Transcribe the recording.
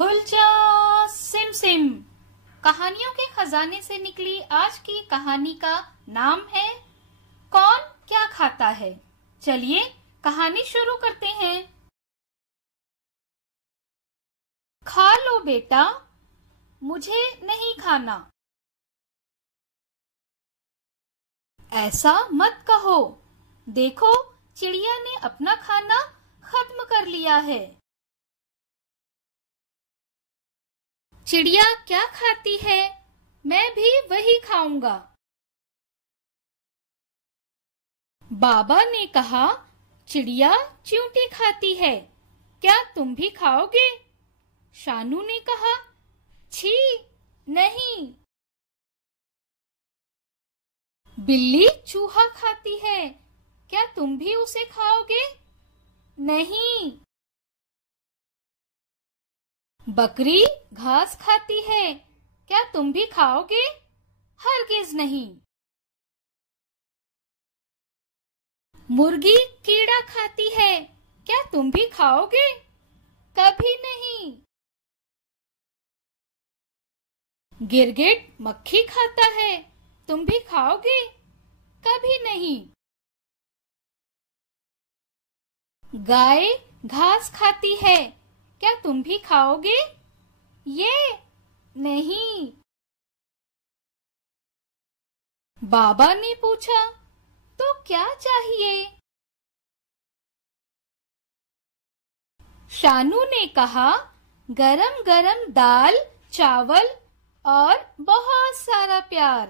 खुल जा SIM SIM. कहानियों के खजाने से निकली आज की कहानी का नाम है कौन क्या खाता है। चलिए कहानी शुरू करते हैं। खा लो बेटा, मुझे नहीं खाना। ऐसा मत कहो, देखो चिड़िया ने अपना खाना खत्म कर लिया है। चिड़िया क्या खाती है, मैं भी वही खाऊंगा। बाबा ने कहा चिड़िया चींटी खाती है, क्या तुम भी खाओगे? शानू ने कहा छी नहीं। बिल्ली चूहा खाती है, क्या तुम भी उसे खाओगे? नहीं। बकरी घास खाती है, क्या तुम भी खाओगे? हरगिज नहीं। मुर्गी कीड़ा खाती है, क्या तुम भी खाओगे? कभी नहीं। गिरगिट मक्खी खाता है, तुम भी खाओगे? कभी नहीं। गाय घास खाती है, क्या तुम भी खाओगे? ये नहीं। बाबा ने पूछा तो क्या चाहिए? शानू ने कहा गरम गरम दाल चावल और बहुत सारा प्यार।